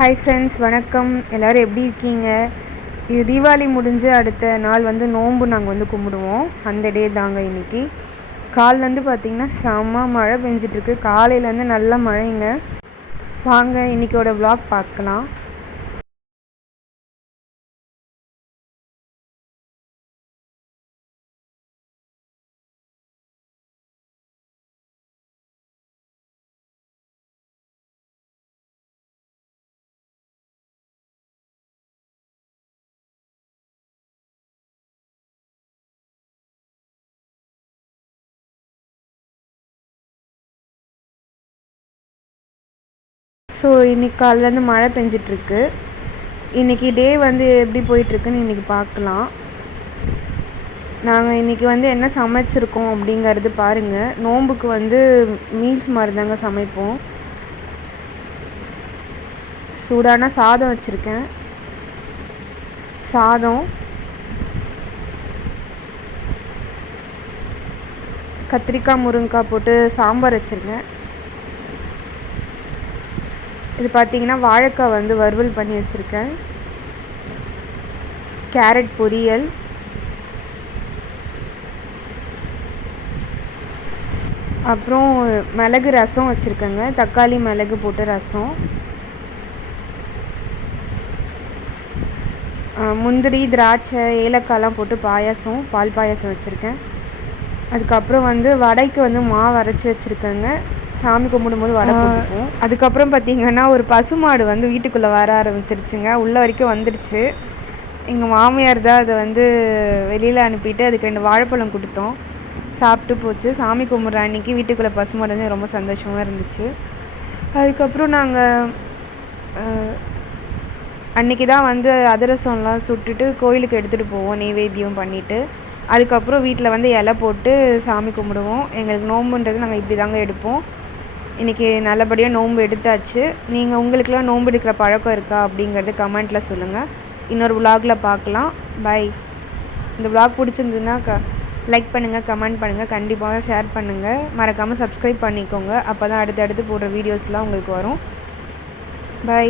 Hi friends, வணக்கம். எல்லோரும் எப்படி இருக்கீங்க? இது தீபாவளி முடிஞ்சு அடுத்த நாள் நோன்பு நாங்கள் கும்பிடுவோம். அந்த டே தாங்க இன்றைக்கி. காலிலேருந்து பார்த்திங்கன்னா செம்ம மழை பெஞ்சிட்ருக்கு. காலையிலேருந்து நல்ல மழைங்க. வாங்க இன்றைக்கோட vlog பார்க்கலாம். ஸோ இன்றைக்கி காலையிலேருந்து மழை பெஞ்சிட்ருக்கு. இன்றைக்கி டே எப்படி போயிட்டுருக்குன்னு இன்றைக்கி பார்க்கலாம். நாங்கள் இன்றைக்கி என்ன சமைச்சிருக்கோம் அப்படிங்கிறது பாருங்கள். நோன்புக்கு மீல்ஸ் மாதிரி தாங்க சமைப்போம். சூடான சாதம் வச்சுருக்கேன். சாதம், கத்திரிக்காய் முருங்கைக்காய் போட்டு சாம்பார் வச்சுருக்கேன். இது பார்த்திங்கன்னா வாழைக்காய் வறுவல் பண்ணி வச்சுருக்கேன். கேரட் பொரியல், அப்புறம் மிளகு ரசம் வச்சுருக்கேங்க. தக்காளி மிளகு போட்டு ரசம், முந்திரி திராட்சை ஏலக்காய்லாம் போட்டு பாயாசம், பால் பாயாசம் வச்சுருக்கேன். அதுக்கப்புறம் வடைக்கு மாவு அரைச்சி வச்சுருக்கேங்க. சாமி கும்பிடும்போது வடை போட்டுப்போம். அதுக்கப்புறம் பார்த்திங்கன்னா ஒரு பசுமாடு வீட்டுக்குள்ளே வர ஆரம்பிச்சிருச்சுங்க. உள்ளே வரைக்கும் வந்துடுச்சு. எங்கள் மாமியார் தான் அதை வெளியில் அனுப்பிட்டு அதுக்கு 2 வாழைப்பழம் கொடுத்தோம். சாப்பிட்டு போச்சு. சாமி கும்பிட்ற அன்றைக்கி வீட்டுக்குள்ளே பசுமாடு ரொம்ப சந்தோஷமாக இருந்துச்சு. அதுக்கப்புறம் நாங்கள் அன்றைக்கி தான் அதிரசம்லாம் சுட்டுட்டு கோயிலுக்கு எடுத்துகிட்டு போவோம், நெய்வேத்தியம் பண்ணிவிட்டு. அதுக்கப்புறம் வீட்டில் இலை போட்டு சாமி கும்பிடுவோம். எங்களுக்கு நோம்புன்றது நாங்கள் இப்படி தாங்க எடுப்போம். இன்றைக்கி நல்லபடியாக நோன்பு எடுத்தாச்சு. நீங்கள் உங்களுக்கெல்லாம் நோன்பு எடுக்கிற பழக்கம் இருக்கா அப்படிங்கிறது கமெண்ட்டில் சொல்லுங்கள். இன்னொரு விலாகில் பார்க்கலாம். பை. இந்த விலாக் பிடிச்சிருந்ததுன்னா லைக் பண்ணுங்கள், கமெண்ட் பண்ணுங்கள், கண்டிப்பாக ஷேர் பண்ணுங்கள். மறக்காமல் சப்ஸ்கிரைப் பண்ணிக்கோங்க. அப்போ தான் அடுத்தடுத்து போடுற வீடியோஸ்லாம் உங்களுக்கு வரும். பை.